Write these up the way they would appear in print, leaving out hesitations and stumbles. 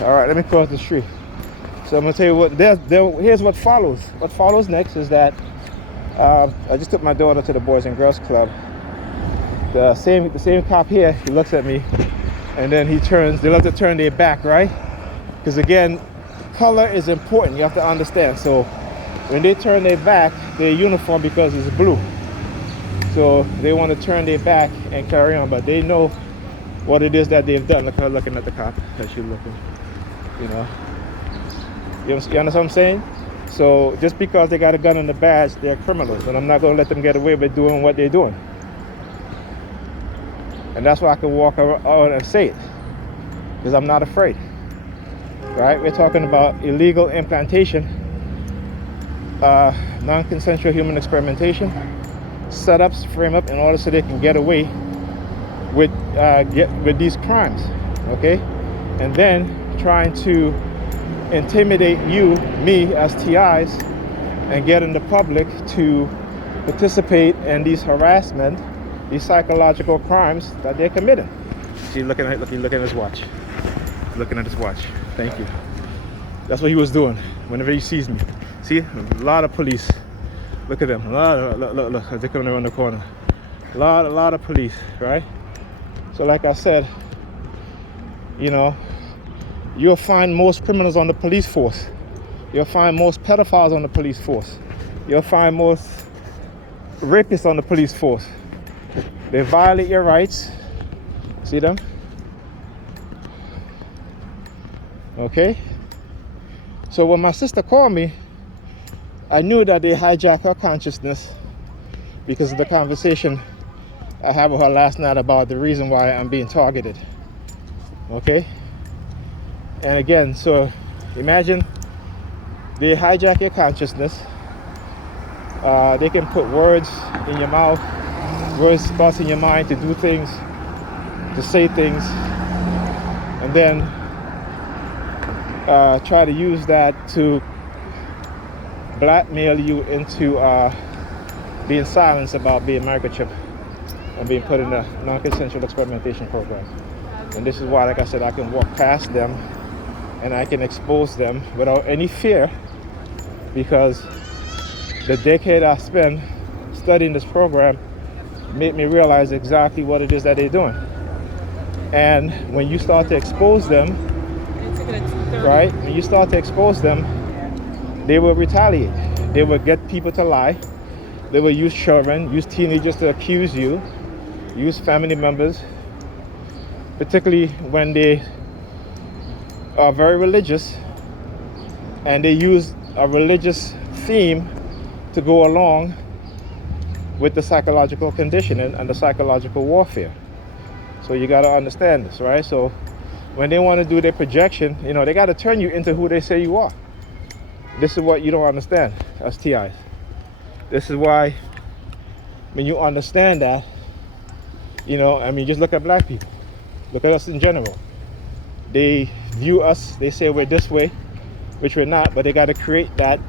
All right, let me cross the street. So I'm gonna tell you what. Here's what follows. What follows next is that I just took my daughter to the Boys and Girls Club. The same cop here. He looks at me, and then he turns. They love to turn their back, right? Because again, color is important. You have to understand. So when they turn their back, their uniform because it's blue. So they want to turn their back and carry on, but they know what it is that they've done. Look at her looking at the cop as she's looking. You know. You understand what I'm saying? So just because they got a gun and a badge, they're criminals, and I'm not going to let them get away with doing what they're doing. And that's why I can walk out and say it, because I'm not afraid. Right? We're talking about illegal implantation, non-consensual human experimentation, setups, frame up in order so they can get away with these crimes. Okay, and then trying to intimidate you, me as TIs, and getting the public to participate in these harassment, these psychological crimes that they're committing. See, looking at his watch. Looking at his watch. Thank you. That's what he was doing whenever he sees me. See, a lot of police. Look at them. Look, as they're coming around the corner. A lot of police, right? So like I said, you know, you'll find most criminals on the police force. You'll find most pedophiles on the police force. You'll find most rapists on the police force. They violate your rights. See them? Okay? So when my sister called me, I knew that they hijacked her consciousness because of the conversation I had with her last night about the reason why I'm being targeted. Okay? And again, so imagine they hijack your consciousness. They can put words in your mouth, thoughts in your mind to do things, to say things, and then try to use that to blackmail you into being silenced about being microchipped and being put in a non-consensual experimentation program. And this is why, like I said, I can walk past them and I can expose them without any fear, because the decade I spent studying this program made me realize exactly what it is that they're doing. And when you start to expose them, right, when you start to expose them, they will retaliate. They will get people to lie. They will use children, use teenagers to accuse you, use family members, particularly when they are very religious and they use a religious theme to go along with the psychological conditioning and the psychological warfare. So you got to understand this, right? So when they want to do their projection, you know, they got to turn you into who they say you are. This is what you don't understand as TIs. This is why when you understand that, you know, I mean, just look at black people. Look at us in general. They view us, they say we're this way, which we're not, but they got to create that,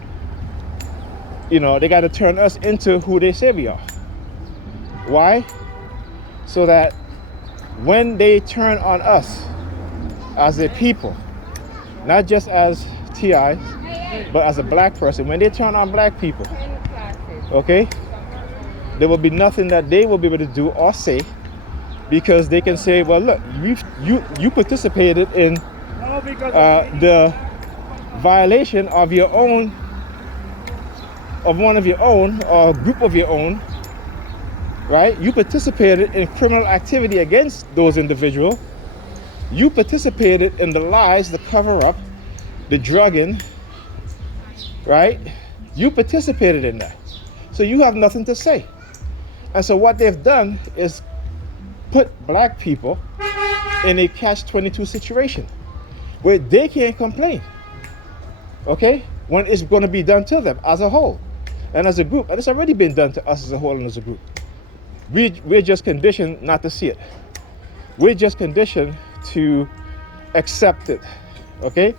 you know, they got to turn us into who they say we are. Why? So that when they turn on us as a people, not just as TIs, but as a black person, when they turn on black people, okay, there will be nothing that they will be able to do or say, because they can say, well, look, you participated in the violation of your own, of one of your own, or a group of your own, right? You participated in criminal activity against those individuals. You participated in the lies, the cover-up, the drugging, right? You participated in that. So you have nothing to say. And so what they've done is put black people in a catch-22 situation where they can't complain, okay, when it's going to be done to them as a whole and as a group. And it's already been done to us as a whole and as a group. We're just conditioned not to see it. We're just conditioned to accept it, okay?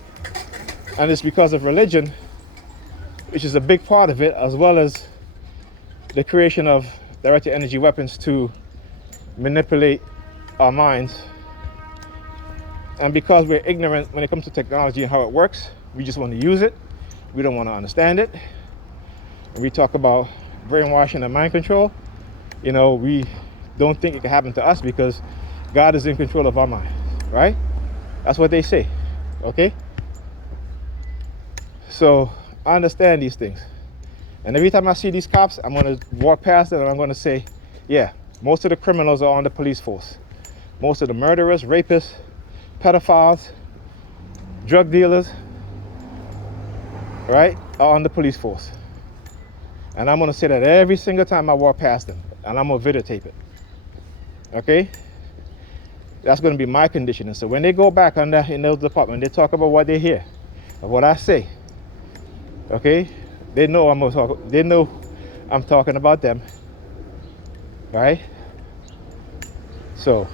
And it's because of religion, which is a big part of it, as well as the creation of directed energy weapons to manipulate our minds And because we're ignorant when it comes to technology and how it works, we just want to use it. We don't want to understand it. And we talk about brainwashing and mind control. You know, we don't think it can happen to us because God is in control of our mind, right? That's what they say, okay? So I understand these things. And every time I see these cops, I'm going to walk past them and I'm going to say, yeah, most of the criminals are on the police force. Most of the murderers, rapists, pedophiles, drug dealers, right, are on the police force. And I'm going to say that every single time I walk past them. And I'm going to videotape it. Okay? That's going to be my conditioning. So when they go back in those departments, they talk about what they hear, of what I say. Okay? They know I'm talking about them. Right? So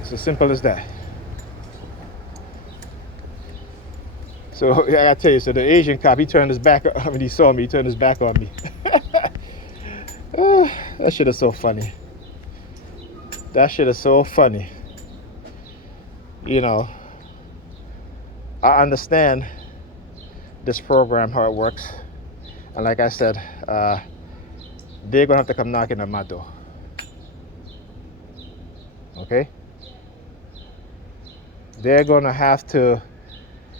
it's as simple as that. So I gotta tell you, so the Asian cop, he turned his back when he saw me, he turned his back on me. That shit is so funny. That shit is so funny. You know, I understand this program, how it works. And like I said, they're gonna have to come knocking on my door. Okay? They're gonna have to,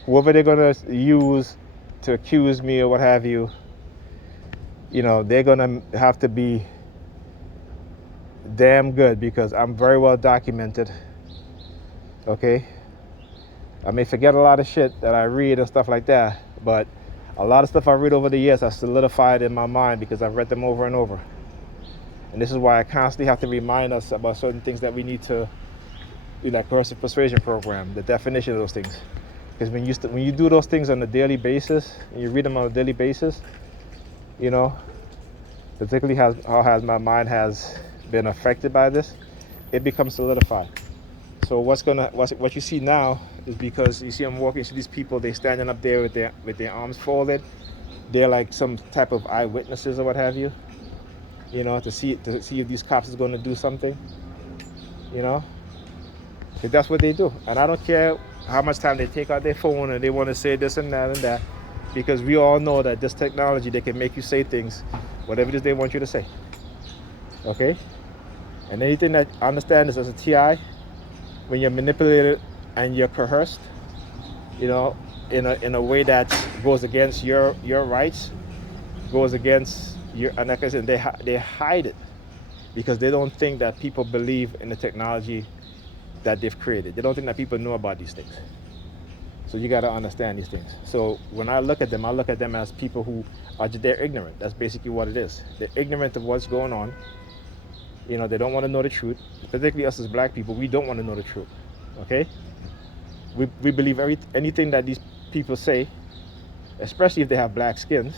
whoever they're gonna use to accuse me or what have you, you know, they're gonna have to be damn good because I'm very well documented. Okay? I may forget a lot of shit that I read and stuff like that, but a lot of stuff I read over the years I solidified in my mind because I've read them over and over. And this is why I constantly have to remind us about certain things that we need to do, like Coercive Persuasion Program, the definition of those things. Because when you do those things on a daily basis, and you read them on a daily basis, you know, particularly how my mind has been affected by this, it becomes solidified. So what you see now is because you see I'm walking to these people, they standing up there with their arms folded. They're like some type of eyewitnesses or what have you. You know, to see if these cops is going to do something. You know, because that's what they do. And I don't care how much time they take out their phone and they want to say this and that, because we all know that this technology, they can make you say things, whatever it is they want you to say. Okay? And anything that I understand is as a TI, when you're manipulated and you're coerced, you know, in a way that goes against your rights, goes against your, and like I said, they hide it because they don't think that people believe in the technology that they've created. They don't think that people know about these things. So you got to understand these things. So when I look at them as people who they're ignorant. That's basically what it is. They're ignorant of what's going on. You know, they don't want to know the truth. Particularly us as black people, we don't want to know the truth. Okay? We believe anything that these people say, especially if they have black skins.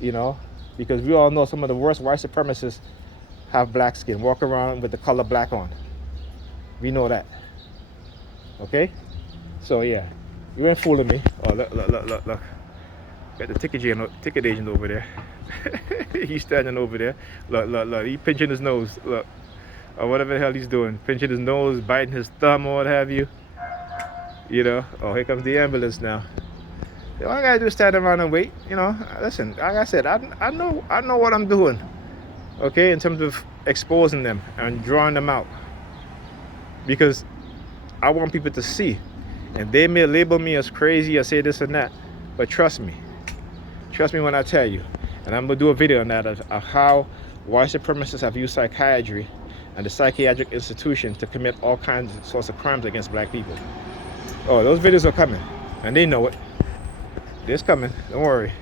You know, because we all know some of the worst white supremacists have black skin, walk around with the color black on. We know that. Okay? So yeah, you ain't fooling me. Oh, look. Got the ticket agent over there. He's standing over there. Look. He pinching his nose. Look. Or whatever the hell he's doing. Pinching his nose, biting his thumb or what have you. You know. Oh, here comes the ambulance now. All I gotta do is stand around and wait. You know. Listen, like I said, I know what I'm doing. Okay, in terms of exposing them and drawing them out. Because I want people to see. And they may label me as crazy or say this and that. But trust me. Trust me when I tell you. And I'm going to do a video on that of how white supremacists have used psychiatry and the psychiatric institution to commit all kinds of sorts of crimes against black people. Oh, those videos are coming. And they know it. It's coming. Don't worry.